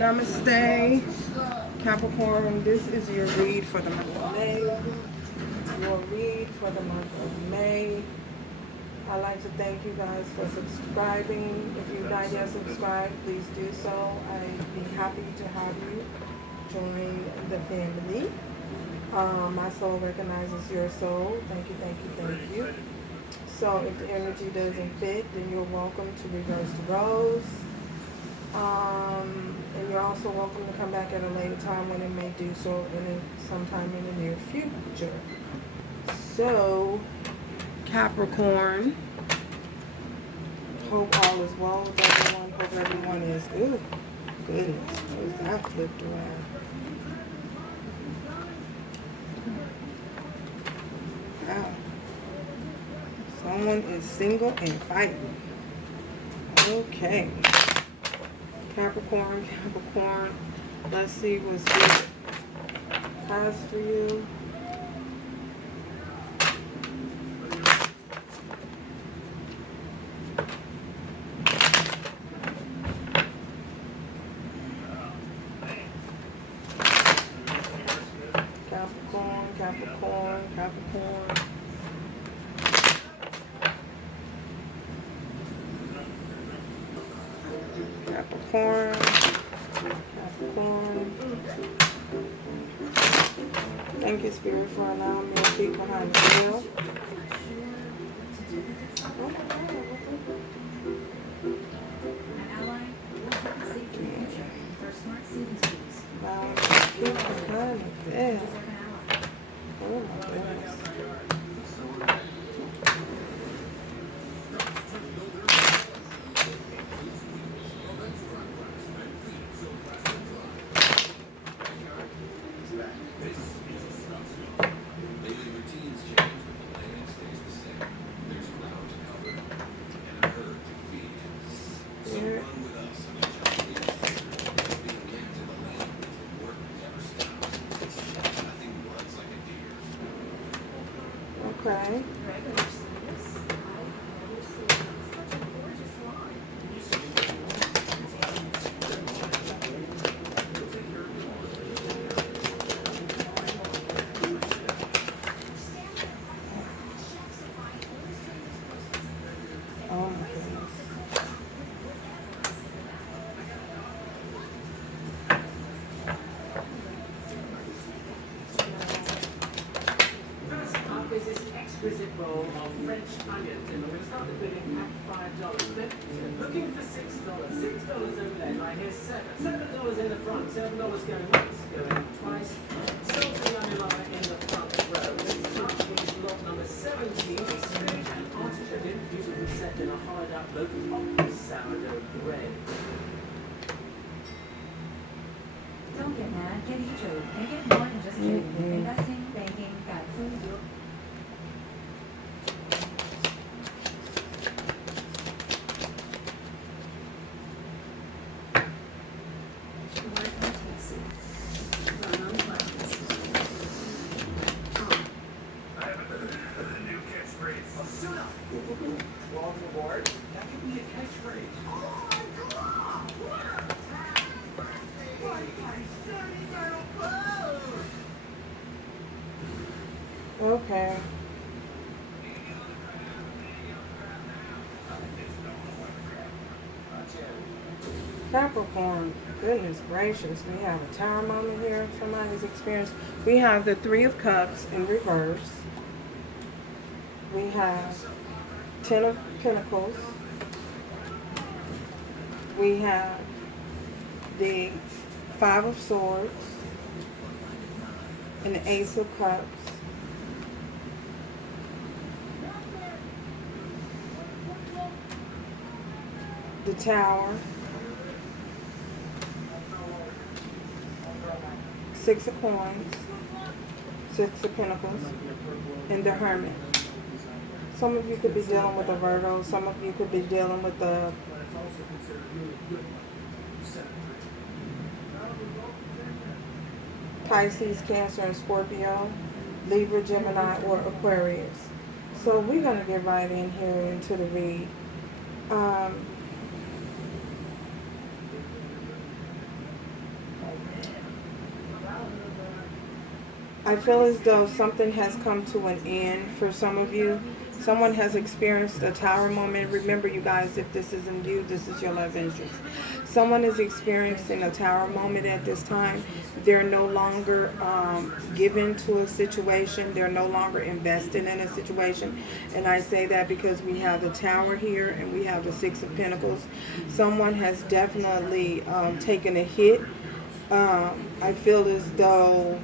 Namaste, Capricorn. This is your read for the month of May. Your read for the month of May. I'd like to thank you guys for subscribing. If you've not yet subscribed, please do so. I'd be happy to have you join the family. My soul recognizes your soul. Thank you, thank you, thank you. So if the energy doesn't fit, then you're welcome to reverse the roles. And you're also welcome to come back at a later time when it may do so sometime in the near future. So, Capricorn, hope all is well with everyone. Hope everyone is good. Goodness, what is that flipped around? Wow. Someone is single and fighting. Okay. Capricorn, Capricorn. Let's see what's good has for you. Capricorn, Capricorn, Capricorn. Capricorn, Capricorn. Thank you, Spirit, for allowing me to peek behind the veil. Allowing me to peek behind the veil. Oh my goodness. Okay. Oh my goodness. Is this exquisite bowl of French onions, and we're going to start the bidding at $5. Then looking for $6. $6 over there. I hear $7 in the front. $7 going once, going twice. Salty onion lover in the front row. Up is lot number 17. Spinach and artichoke beautifully set in a hollowed up loaf of sourdough bread. Don't get mad, get each other, and get more than just trading. Investing, banking, got food, Welcome aboard. That could be a catchphrase. Okay. Capricorn, goodness gracious, we have a tower moment here. Somebody's experienced. We have the Three of Cups in reverse. We have Ten of Pentacles. We have the Five of Swords and the Ace of Cups. The Tower. Six of Coins. Six of Pentacles. And the Hermit. Some of you could be dealing with a Virgo. Some of you could be dealing with the Pisces, Cancer, and Scorpio, Libra, Gemini, or Aquarius. So we're going to get right in here into the read. I feel as though something has come to an end for some of you. Someone has experienced a tower moment. Remember, you guys, if this isn't you, this is your love interest. Someone is experiencing a tower moment at this time. They're no longer given to a situation. They're no longer invested in a situation. And I say that because we have the tower here and we have the Six of Pentacles. Someone has definitely taken a hit. I feel as though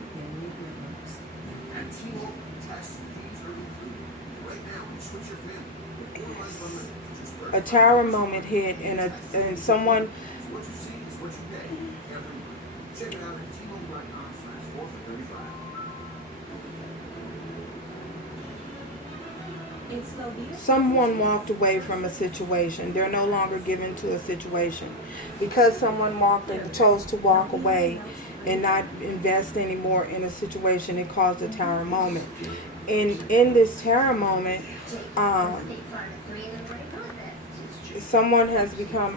a tower moment hit and someone someone walked away from a situation. They're no longer given to a situation. Because someone chose to walk away and not invest anymore in a situation, it caused a tower moment. In this tower moment, someone has become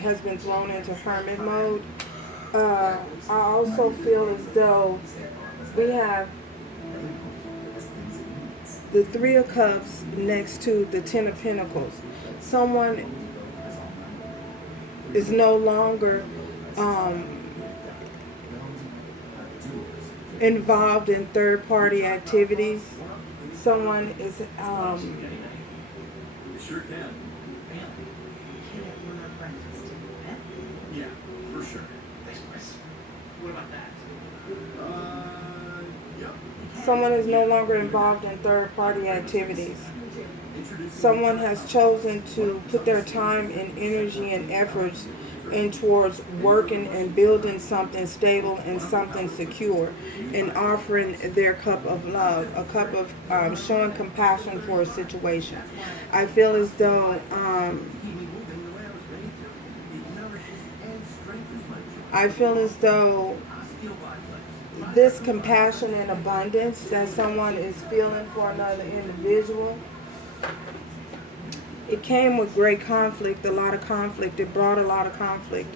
has been thrown into hermit mode. I also feel as though we have the Three of Cups next to the Ten of Pentacles. Someone is no longer involved in third-party activities. Someone is sure can. Yeah, for sure. Thanks, Chris. What about that? Yep. someone is no longer involved in third-party activities. Someone has chosen to put their time and energy and efforts in towards working and building something stable and something secure, and offering their cup of love, a cup of showing compassion for a situation. I feel as though this compassion and abundance that someone is feeling for another individual, it came with great conflict, a lot of conflict. It brought a lot of conflict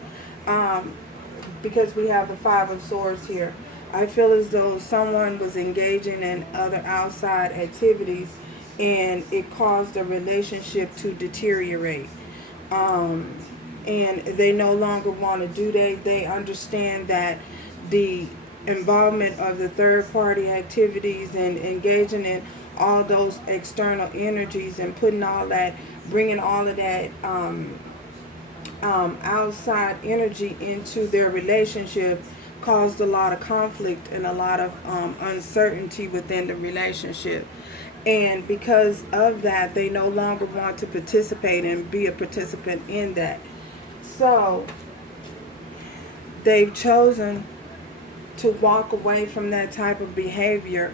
because we have the Five of Swords here. I feel as though someone was engaging in other outside activities and it caused the relationship to deteriorate. And they no longer want to do that. They understand that the involvement of the third party activities and engaging in all those external energies and putting all that, bringing all of that outside energy into their relationship caused a lot of conflict and a lot of uncertainty within the relationship. And because of that, they no longer want to participate and be a participant in that. So they've chosen to walk away from that type of behavior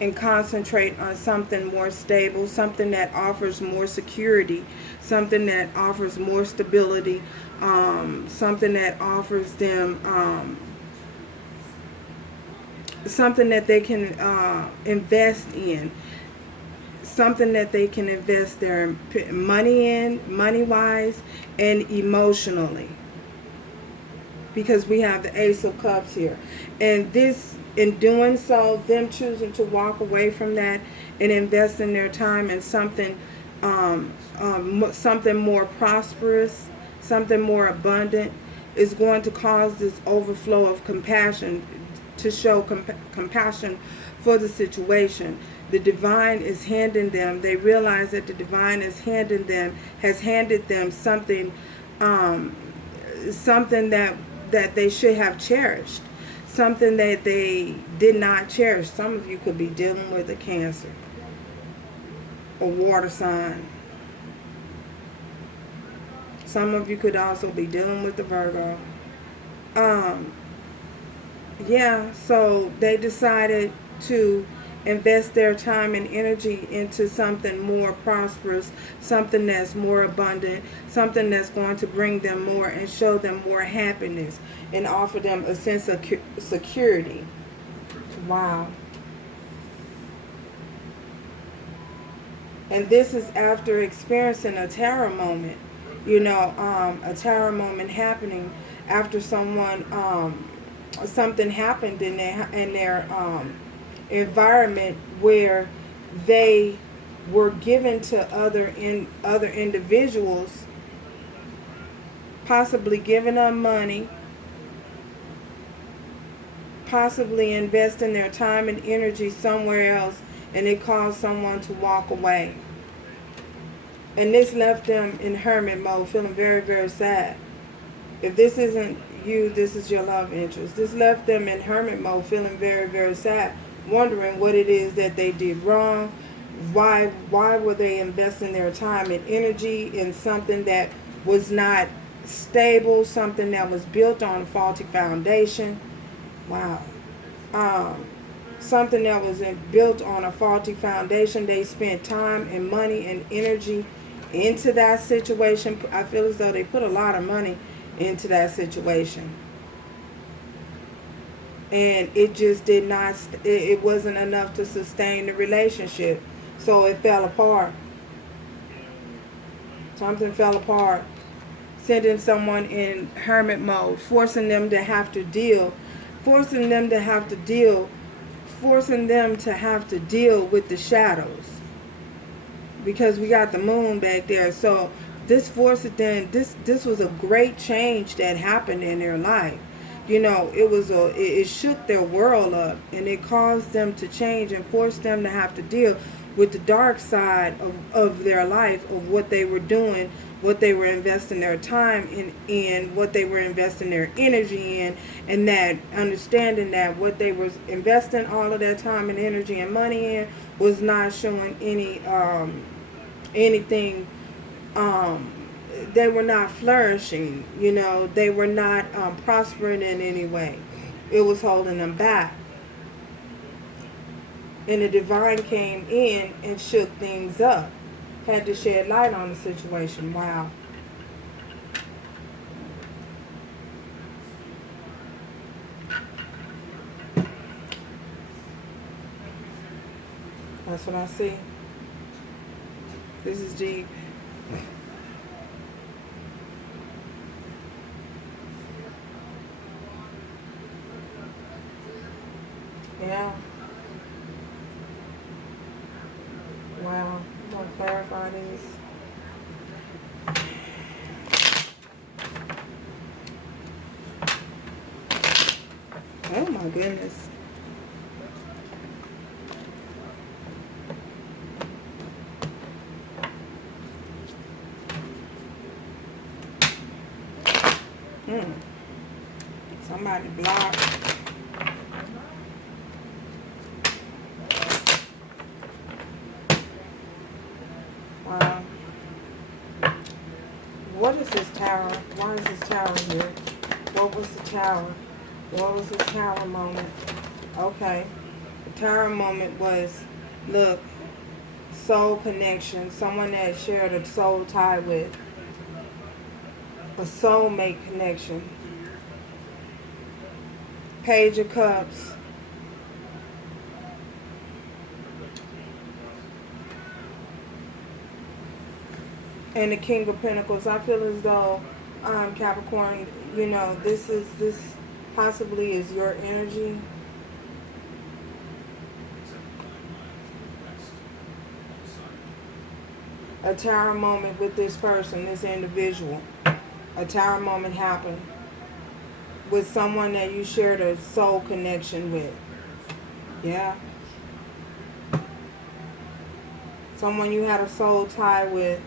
and concentrate on something more stable, something that offers more security, something that offers more stability, something that offers them something that they can invest in, something that they can invest their money in, money-wise and emotionally. Because we have the Ace of Cups here. And this, in doing so, them choosing to walk away from that and invest in their time in something something more prosperous, something more abundant, is going to cause this overflow of compassion, to show compassion for the situation. The divine is handing them, they realize that the divine is handed them something, something that they should have cherished, something that they did not cherish. Some of you could be dealing with a Cancer, a water sign. Some of you could also be dealing with the Virgo. Yeah, so they decided to invest their time and energy into something more prosperous, something that's more abundant, something that's going to bring them more and show them more happiness and offer them a sense of security. Wow. And this is after experiencing a terror moment, a terror moment happening after someone, something happened in their environment where they were given to other individuals, possibly giving them money, possibly investing their time and energy somewhere else, and it caused someone to walk away. And this left them in hermit mode, feeling very, very sad. If this isn't you, this is your love interest. This left them in hermit mode, feeling very, very sad, wondering what it is that they did wrong. Why were they investing their time and energy in something that was not stable, something that was built on a faulty foundation? Wow. Something that was built on a faulty foundation. They spent time and money and energy into that situation. I feel as though they put a lot of money into that situation. And it just did not, it wasn't enough to sustain the relationship. So it fell apart. Something fell apart. Sending someone in hermit mode, forcing them to have to deal with the shadows, because we got the moon back there. So this forced them. This was a great change that happened in their life. It shook their world up, and it caused them to change and forced them to have to deal with the dark side of their life, of what they were doing, what they were investing their time in, what they were investing their energy in, and that understanding that what they were investing all of their time and energy and money in was not showing anything. They were not flourishing. They were not prospering in any way. It was holding them back. And the divine came in and shook things up. Had to shed light on the situation. Wow. That's what I see. This is deep. Yeah. Wow. I'm going to clarify these. Oh my goodness. Somebody blocked. Wow. What is this tower? Why is this tower here? What was the tower? What was the tower moment? Okay. The tower moment was, look, soul connection. Someone that shared a soul tie with. A soulmate connection. Page of Cups. And the King of Pentacles. I feel as though, Capricorn, this possibly is your energy. A tower moment with this person, this individual. A tower moment happened with someone that you shared a soul connection with. Yeah. Someone you had a soul tie with.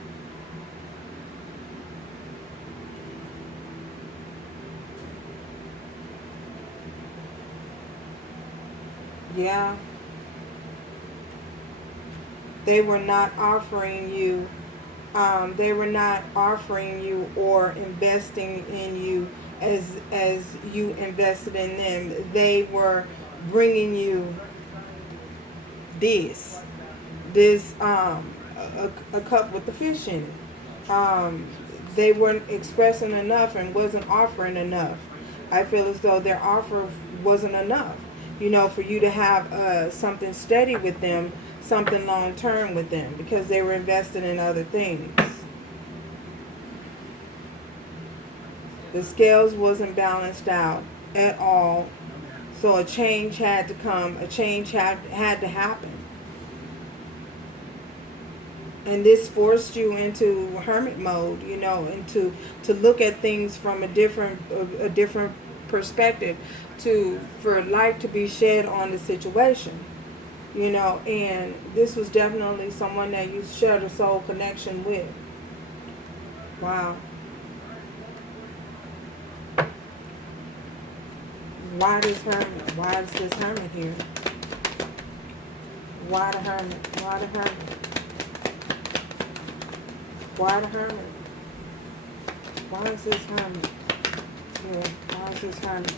Yeah. They were not offering you, or investing in you as you invested in them. They were bringing you this a cup with the fish in it. They weren't expressing enough and wasn't offering enough. I feel as though their offer wasn't enough, for you to have something steady with them, something long term with them, because they were invested in other things. The scales wasn't balanced out at all. So a change had to come. A change had to happen. And this forced you into hermit mode, you know, and to look at things from a different perspective, for light to be shed on the situation, you know. And this was definitely someone that you shared a soul connection with. Wow. Why this hermit? Why is this hermit here? Why the hermit? Why the hermit? Why the hermit? Why is this hermit here? Why is this hermit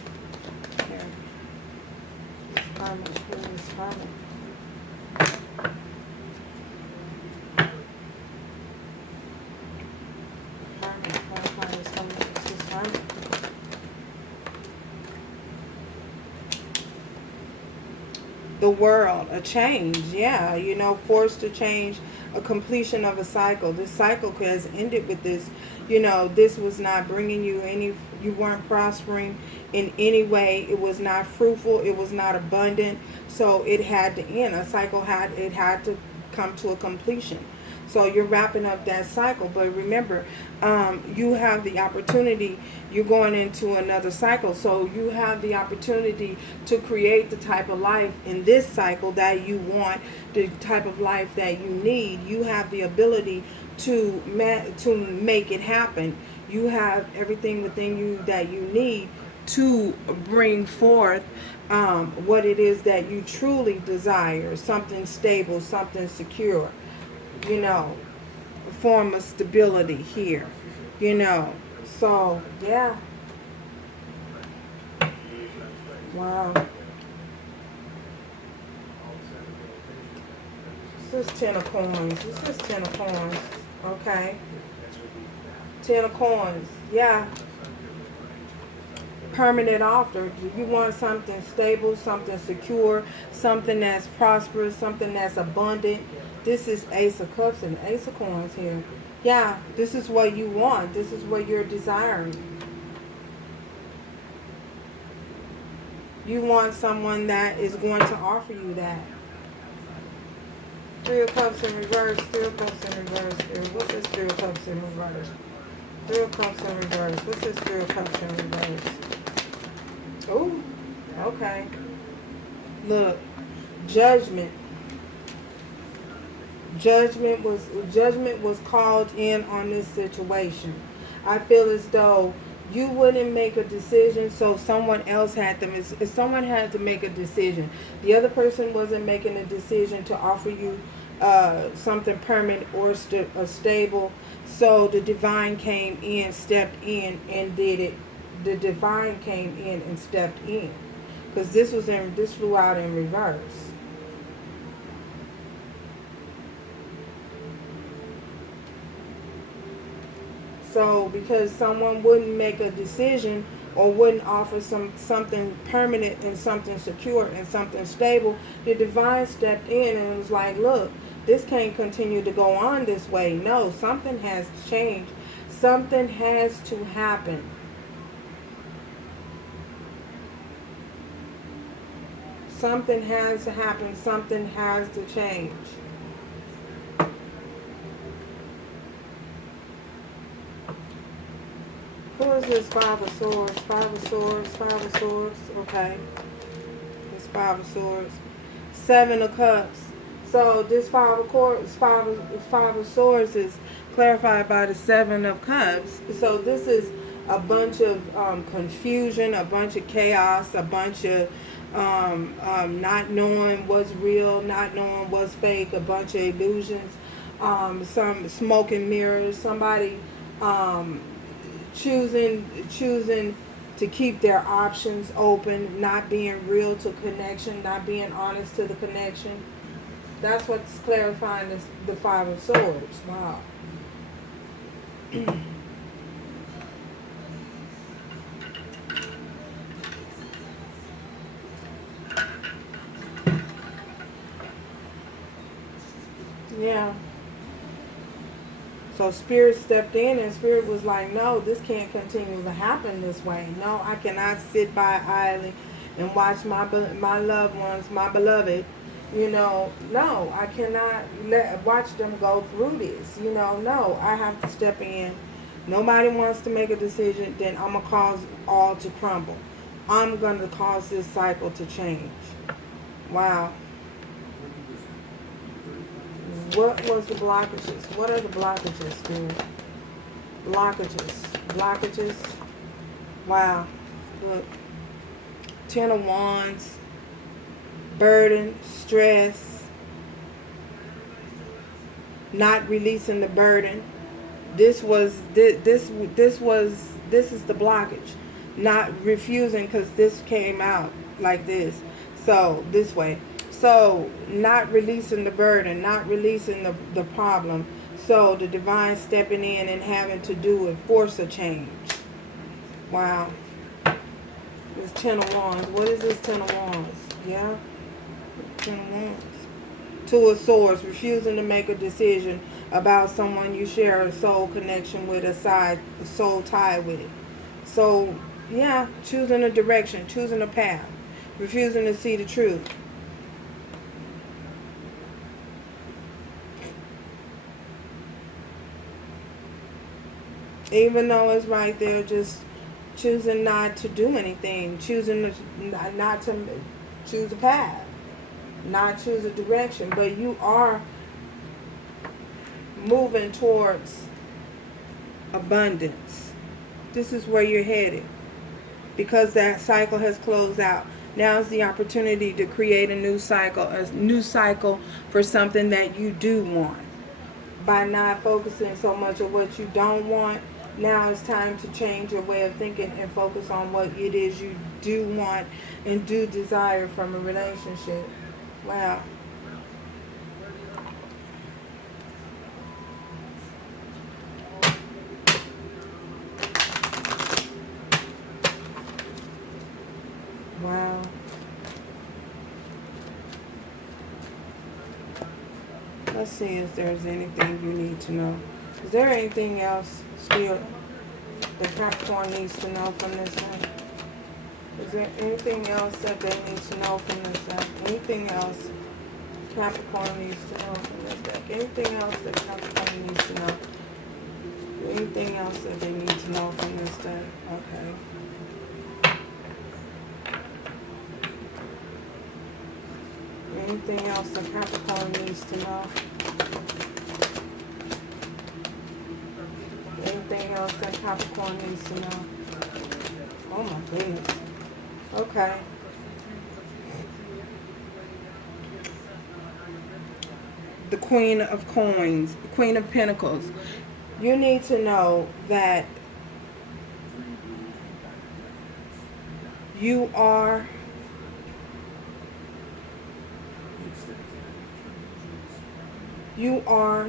here? This hermit, who is this hermit? Hermit, why is this hermit? The world, a change, yeah, you know, forced to change, a completion of a cycle. This cycle has ended with this, you know. This was not bringing you any, you weren't prospering in any way. It was not fruitful, it was not abundant, so it had to end. A cycle had to come to a completion. So you're wrapping up that cycle. But remember, you have the opportunity, you're going into another cycle. So you have the opportunity to create the type of life in this cycle that you want, the type of life that you need. You have the ability to make it happen. You have everything within you that you need to bring forth what it is that you truly desire. Something stable, something secure, you know, a form of stability here, you know. So yeah, wow. This is 10 of coins. This is 10 of coins. Okay, 10 of coins. Yeah, permanent offer. You want something stable, something secure, something that's prosperous, something that's abundant. This is Ace of Cups and Ace of Coins here. Yeah, this is what you want. This is what you're desiring. You want someone that is going to offer you that. 3 of Cups in reverse, 3 of Cups in reverse. What's this 3 of Cups in reverse? 3 of Cups in reverse. What's this 3 of Cups in reverse? Oh, okay. Look, judgment. Judgment was called in on this situation. I feel as though you wouldn't make a decision, so someone else had to. Someone had to make a decision. The other person wasn't making a decision to offer you something permanent or stable. So the divine came in, stepped in, and did it. The divine came in and stepped in, because this flew out in reverse. So because someone wouldn't make a decision or wouldn't offer something permanent and something secure and something stable, the divine stepped in and was like, look, this can't continue to go on this way. No, something has changed. Something has to happen. Something has to happen. Something has to change. Who is this 5 of Swords? 5 of Swords, 5 of Swords. Okay. This 5 of Swords. 7 of Cups. So this 5 of Swords is clarified by the 7 of Cups. So this is a bunch of confusion, a bunch of chaos, a bunch of not knowing what's real, not knowing what's fake, a bunch of illusions, some smoke and mirrors, somebody choosing to keep their options open, not being real to connection, not being honest to the connection. That's what's clarifying this, the 5 of Swords. Wow. Yeah. So Spirit stepped in, and Spirit was like, no, this can't continue to happen this way. No, I cannot sit by idly and watch my loved ones, my beloved, no, I cannot watch them go through this. No, I have to step in. Nobody wants to make a decision, then I'm going to cause all to crumble. I'm going to cause this cycle to change. Wow. What was the blockages? What are the blockages, dude? Blockages. Wow. Look. 10 of Wands. Burden, stress. Not releasing the burden. This is the blockage. Not refusing, because this came out like this. So, this way. So, not releasing the burden, not releasing the problem. So, the divine stepping in and having to do it, force a change. Wow. This 10 of Wands. What is this 10 of Wands? Yeah? 10 of Wands. 2 of Swords. Refusing to make a decision about someone you share a soul connection with, a soul tie with. So, yeah, choosing a direction, choosing a path. Refusing to see the truth. Even though it's right there, just choosing not to do anything. Choosing not to choose a path. Not choose a direction. But you are moving towards abundance. This is where you're headed. Because that cycle has closed out. Now is the opportunity to create a new cycle for something that you do want. By not focusing so much on what you don't want, now it's time to change your way of thinking and focus on what it is you do want and do desire from a relationship. Wow. Wow. Let's see if there's anything you need to know. Is there anything else still that Capricorn needs to know from this one? Is there anything else that they need to know from this deck? Anything else Capricorn needs to know from this deck? Anything else that Capricorn needs to know? Anything else that they need to know from this deck? Okay. Anything else that Capricorn needs to know? Anything else that Capricorn needs to know? Oh my goodness. Okay. The Queen of Coins, the Queen of Pentacles. You need to know that you are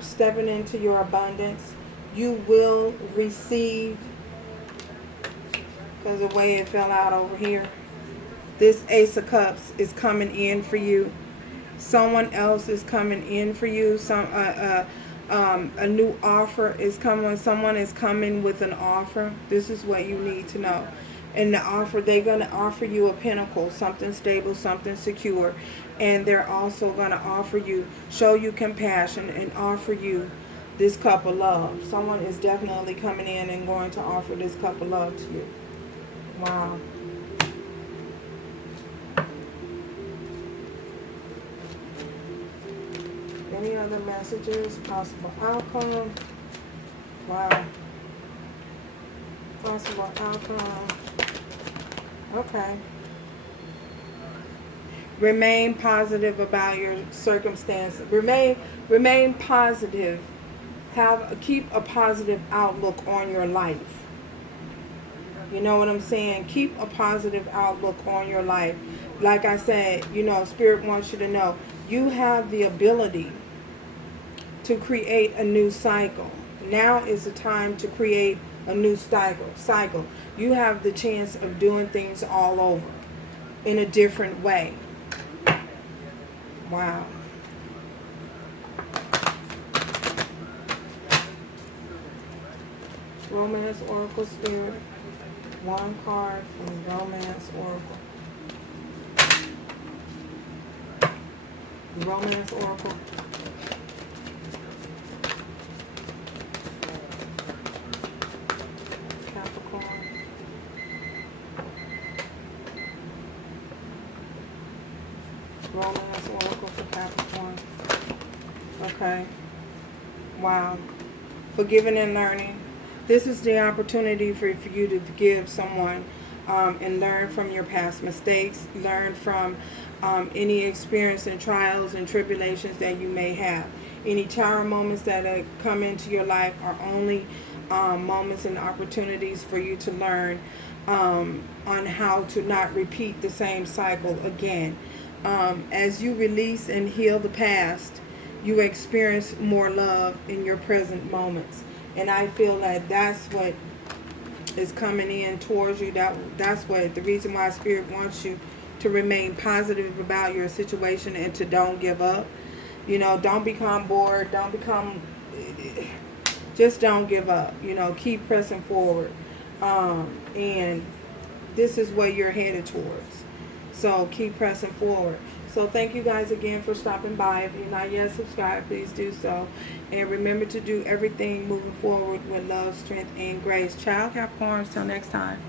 stepping into your abundance. You will receive, because the way it fell out over here, this Ace of Cups is coming in for you. Someone else is coming in for you. A new offer is coming. Someone is coming with an offer. This is what you need to know. And the offer, they're going to offer you a pinnacle, something stable, something secure. And they're also going to offer you, show you compassion and offer you this cup of love. Someone is definitely coming in and going to offer this cup of love to you. Wow. Any other messages? Possible outcome? Wow. Possible outcome. Okay. Remain positive about your circumstances. Remain positive. Keep a positive outlook on your life. You know what I'm saying? Keep a positive outlook on your life. Like I said, Spirit wants you to know you have the ability to create a new cycle. Now is the time to create a new cycle. You have the chance of doing things all over in a different way. Wow. Romance Oracle Spirit. One card from Romance Oracle. Romance Oracle. Capricorn. Romance Oracle for Capricorn. Okay. Wow. Forgiving and learning. This is the opportunity for you to forgive someone and learn from your past mistakes. Learn from any experience and trials and tribulations that you may have. Any tower moments that come into your life are only moments and opportunities for you to learn on how to not repeat the same cycle again. As you release and heal the past, you experience more love in your present moments. And I feel that that's what is coming in towards you. That's what the reason why Spirit wants you to remain positive about your situation and to don't give up. You know, don't become bored. Just don't give up. You know, keep pressing forward. And this is what you're headed towards. So keep pressing forward. So thank you guys again for stopping by. If you're not yet subscribed, please do so. And remember to do everything moving forward with love, strength, and grace. Ciao, Capricorns. Till next time.